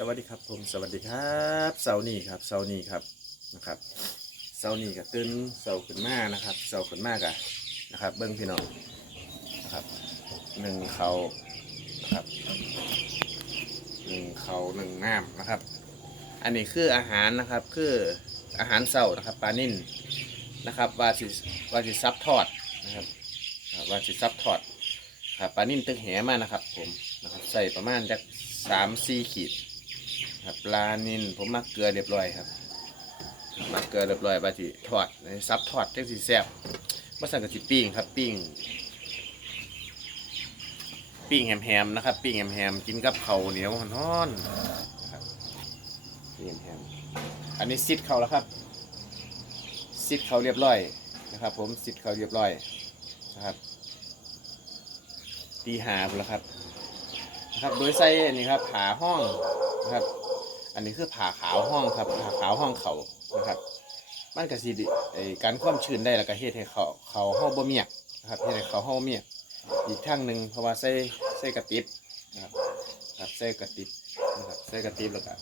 สวัสดีครับผมสวัสดีครับเสาร์นี้ครับเสาร์นี้ครับนะครับเสาร์นี้ก็ตื่นเสาร์ขึ้นมานะครับเสาร์ขึ้นมากอะนะครับ เบิ้งพี่น้องนะครับหนึ่งเขานะครับหนึ่งเขาหนึ่งน้ำนะครับ อันนี้คืออาหารนะครับคืออาหารเสาร์นะครับปลานิ่นนะครับวาสิวาสิซับทอดนะครับอ่าวาสิซับทอดครับปลานิ่นตึกแหมานะครับผมนะครับใส่ประมาณจากสามสี่ขีด ครับปลานินผมมักเกลือเรียบร้อยครับมักเกลือเรียบร้อยบาทีทอดในซับทอดจังสีแซ่บมาสั่งกับสิปิ้งครับปิ้งปิ้งแฮมๆนะครับปิ้งแฮมๆกินกับข้าวเหนียวร้อนๆนะครับปิ้งแฮมๆอันนี้ซิดเขาแล้วครับซิดเขาเรียบร้อยนะครับ ผมซิดเขาเรียบร้อยนะครับตีหางแล้วครับนะครับโดยใส่นนี้ครับผาห้องนะครับ อันนี้คือผ่าขาวห้องครับผ่าขาวห้องเขานะครับมันก็สิการความชื้นได้แล้วก็เฮ็ดให้เขาเขาห้องบ่เมียกนะครับเฮ็ดให้เขาห้องเมียกอีกทางหนึ่งเพราะว่าใส่ใส่กระติบนะครับครับใส่กระติบนะครับใส่กระติบแล้วก็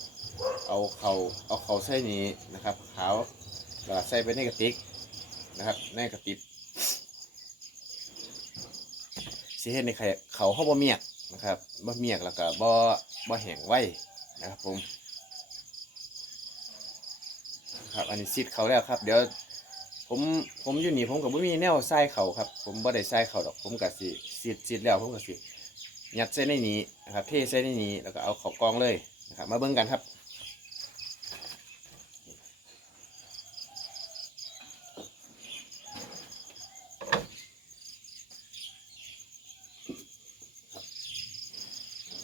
เอาเขาเอาเขาใส่นี้นะครับขาวแล้วใส่ไปในกระติกนะครับในกระติบสิเฮ็ดในเขาห้องบ่เมียกนะครับบ่เมียกแล้วก็บ่บ่แห้งไว้นะครับผม ครับ อันนี้ซีดเขาแล้วครับ เดี๋ยว ผมผมอยู่นี่ผมกับบ่มีแนวใส่เขาครับ ผมบ่ได้ใส่เขาดอก ผมก็สิซิดซีดแล้วผมกับสียัดเส่ในนี้นะครับเทเส่ในนี้แล้วก็เอาเขากองเลยนะครับ มาเบิ่งกันครับ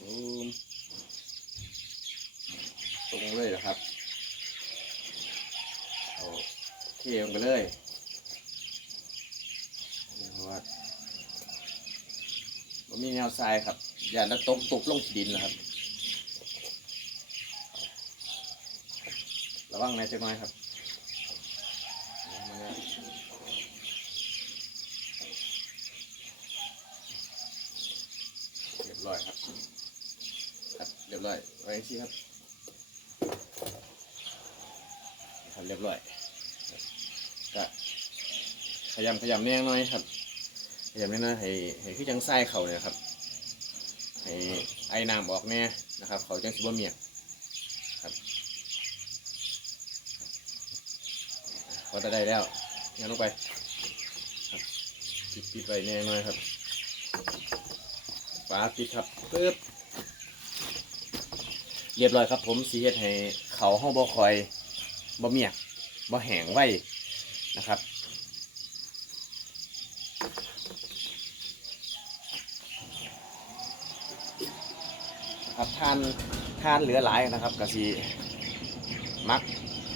อืมตรงเลยนะครับ เอาเทลงไปเลยเพราะว่ามันมีแนวทรายครับ อย่าแล้วตกตกลงดินนะครับระวังนอยจักหน่อยครับเรียบร้อยครับครับเรียบร้อยไว้ที่ครับทำ เรียบร้อยก็ขยำขยำแน่หน่อยครับขยำแน่หน่อยให้ให้คือจังไส้เขาเนี่ยครับให้ไอ้น้ำออกแน่นะครับ เขาจังสิบ่เมียกครับพอจะได้แล้วงั้นลงไปครับปิดปิดไว้แน่หน่อยครับฝาปิดครับปึ๊บเรียบร้อยครับผมสีเฮ็ดให้เขาห้องบ่คอย บ่เมียกบ่แห้งไว้นะครับนะครับทานทานเหลือหลายนะครับกะสีมัก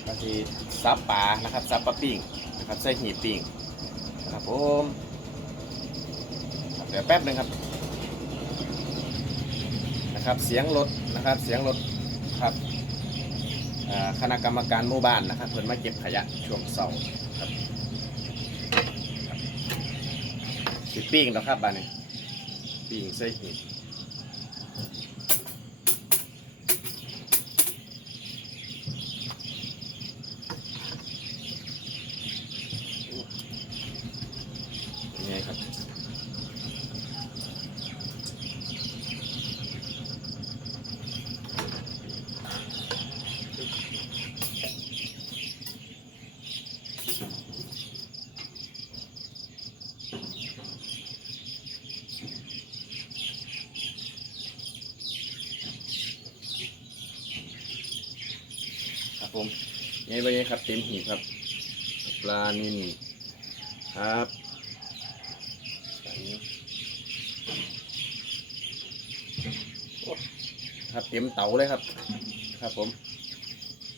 กะสีซับปลานะครับซับปลาปิ้งนะครับใส่หีบปิ้งนะครับผมเดี๋ยวแป๊บหนึงครับนะครับเสียงรถนะครับเสียงรถครับ คณะกรรมการหมู่บ้านนะครับเพิ่นมาเก็บขยะช่วงเสาร์ครับครับสิปิ้งแล้วครับบ้านนี้ปิ้งใส่หีบ ผมนี่ไปครับเต็มหีบครับ ปลานินครับครับเต็มเตาเลยครับ ครับผม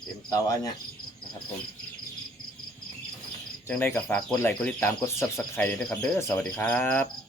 เต็มเตาอันเนี้ยนะครับผม จังได้กับฝากกดไลค์กดติดตามกดซับสไครต์ด้วยครับเด้อสวัสดีครับ